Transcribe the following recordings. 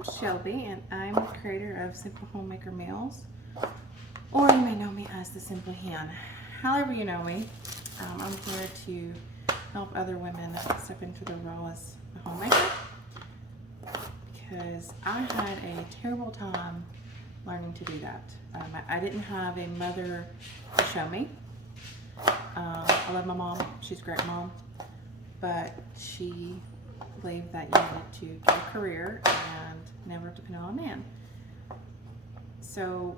I'm Shelby, and I'm the creator of Simple Homemaker Meals, or you may know me as the Simple Hen. However you know me, I'm here to help other women step into their role as a homemaker, because I had a terrible time learning to do that. I didn't have a mother to show me. I love my mom. She's a great mom, but she believed that you needed to get a career and never depend on a man. So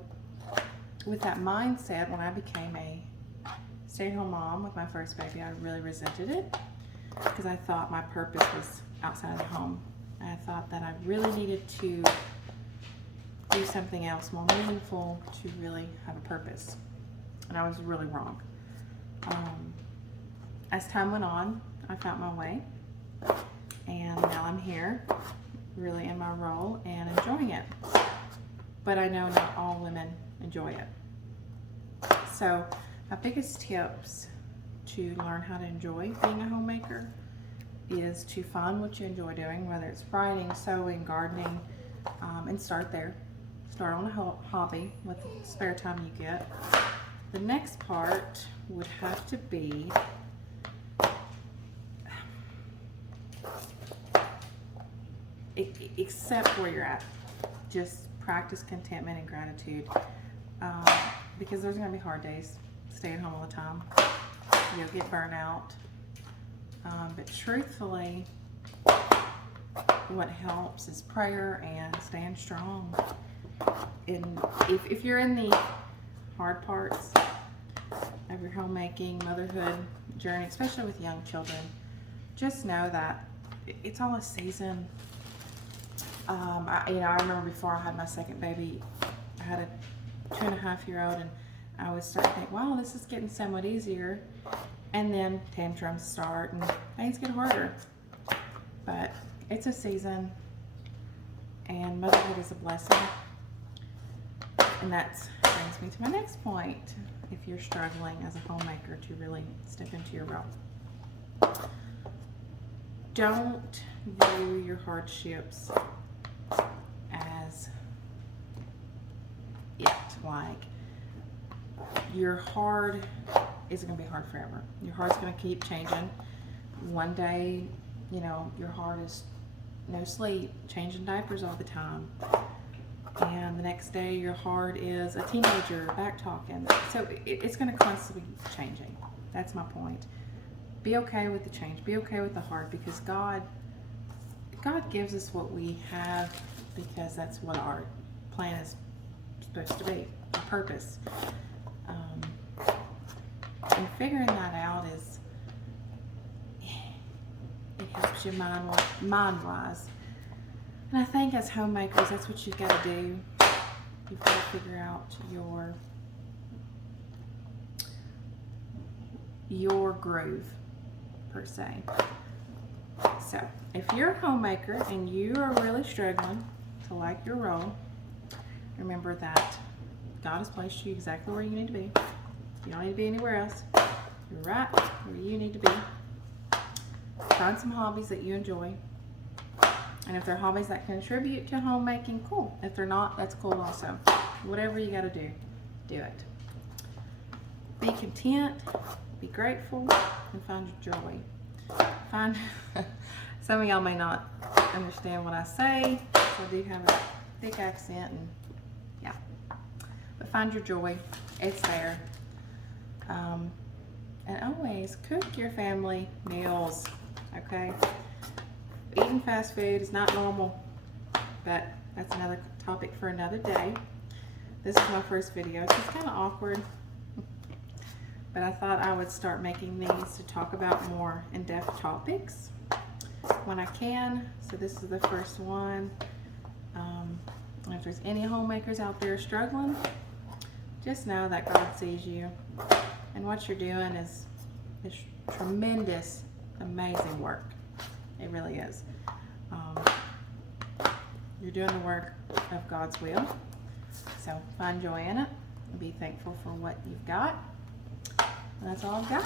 with that mindset, when I became a stay-at-home mom with my first baby, I really resented it because I thought my purpose was outside of the home. I thought that I really needed to do something else more meaningful to really have a purpose, and I was really wrong. As time went on, I found my way, and now I'm here really in my role and enjoying it. But I know not all women enjoy it. So my biggest tips to learn how to enjoy being a homemaker is to find what you enjoy doing, whether it's writing, sewing, gardening, and start there. Start on a hobby with the spare time you get. The next part would have to be accept where you're at. Just practice contentment and gratitude, because there's going to be hard days staying home all the time. You'll get burnt out, but truthfully, what helps is prayer and staying strong. And if you're in the hard parts of your homemaking, motherhood journey, especially with young children, just know that it's all a season. I remember before I had my second baby, I had a 2.5-year-old, and I was starting to think, wow, this is getting somewhat easier. And then tantrums start and things get harder. But it's a season, and motherhood is a blessing. And that brings me to my next point. If you're struggling as a homemaker to really step into your role, don't view your hardships as like your hard isn't going to be hard forever. Your heart's going to keep changing. One day, your heart is no sleep, changing diapers all the time. And the next day, your heart is a teenager, back talking. So it's going to constantly be changing. That's my point. Be okay with the change. Be okay with the hard, because God gives us what we have, because that's what our plan is supposed to be, our purpose. And figuring that out it helps you mind-wise. And I think as homemakers, that's what you've got to do. You've got to figure out your groove, per se. So, if you're a homemaker and you are really struggling to like your role, remember that God has placed you exactly where you need to be. You don't need to be anywhere else. You're right where you need to be. Find some hobbies that you enjoy. And if they're hobbies that contribute to homemaking, cool. If they're not, that's cool also. Whatever you got to do, do it. Be content, be grateful, and find your joy. Some of y'all may not understand what I say. I do have a thick accent, and yeah. But find your joy. It's there. And always cook your family meals, okay? Eating fast food is not normal, but that's another topic for another day. This is my first video, so it's kind of awkward, but I thought I would start making these to talk about more in-depth topics when I can. So this is the first one. And if there's any homemakers out there struggling, just know that God sees you, and what you're doing is tremendous, amazing work. It really is. You're doing the work of God's will. So find joy in it and be thankful for what you've got. And that's all I've got.